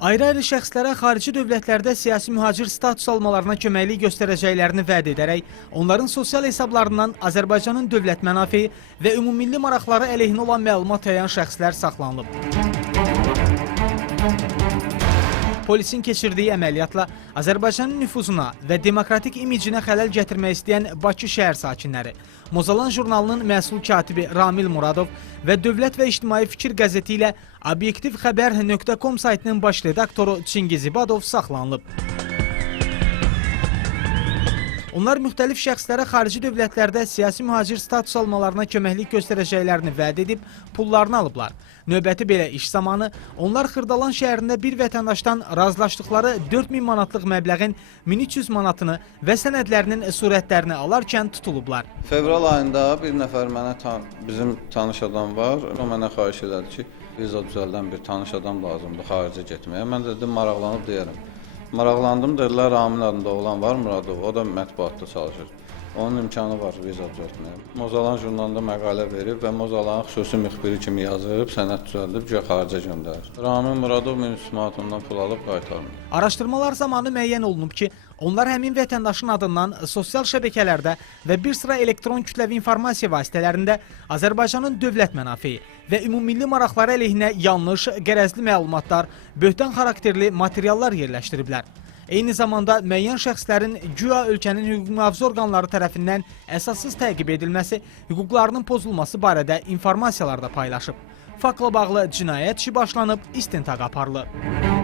Ayrı-ayrı şəxslərə xarici dövlətlərdə siyasi mühacir status almalarına köməklik göstərəcəklərini vəd edərək, onların sosial hesablarından Azərbaycanın dövlət mənafeyi və ümummilli maraqları əleyhinə olan məlumat yayan şəxslər saxlanılıb. Polisin keçirdiyi əməliyyatla Azərbaycanın nüfuzuna və demokratik imicinə xələl gətirmək istəyən Bakı şəhər sakinləri, Mozalan jurnalının məsul katibi Ramil Muradov və Dövlət və İctimai Fikir qəzeti ilə obyektivxəbər.com saytının baş redaktoru Çingiz İbadov saxlanılıb. Onlar müxtəlif şəxslərə xarici dövlətlərdə siyasi mühacir status almalarına köməklik göstərəcəklərini vəd edib pullarını alıblar. Növbəti belə iş zamanı onlar Xırdalan şəhərində bir vətəndaşdan razılaşdıqları 4000 manatlıq məbləğin 1300 manatını və sənədlərinin surətlərini alarkən tutulublar. Fevral ayında bir nəfər mənə tan bizim tanış adam var. O mənə xahiş elədi ki, viza düzəldən bir tanış adam lazımdır xaricə getməyə. Mən də dedim maraqlanıb deyərəm. Maraqlandım dedilər Ramin adında olan var Muradov. O da mətbuatda çalışır. Onun imkanı var viza düzəltməyə. Mozalan jurnalında məqalə verib və Mozalanın xüsusi müxbiri kimi yazıb, sənəd düzəldib güya xaricə göndərir. Ramin Muradov 1300 manatından pul alıb qaytarmır. Araşdırmalar zamanı müəyyən olunub ki, onlar həmin vətəndaşın adından sosial şəbəkələrdə və bir sıra elektron kütləvi informasiya vasitələrində Azərbaycanın dövlət mənafeyi və ümummilli maraqları əleyhinə yanlış, qərəzli məlumatlar, böhtan xarakterli materiallar yerləşdiriblər. Eyni zamanda müəyyən şəxslərin güya ölkənin hüquq mühafizə orqanları tərəfindən əsassız təqib edilməsi, hüquqlarının pozulması barədə informasiyalar da paylaşıb. Faktla bağlı cinayət işi başlanıb, istintaq aparılır.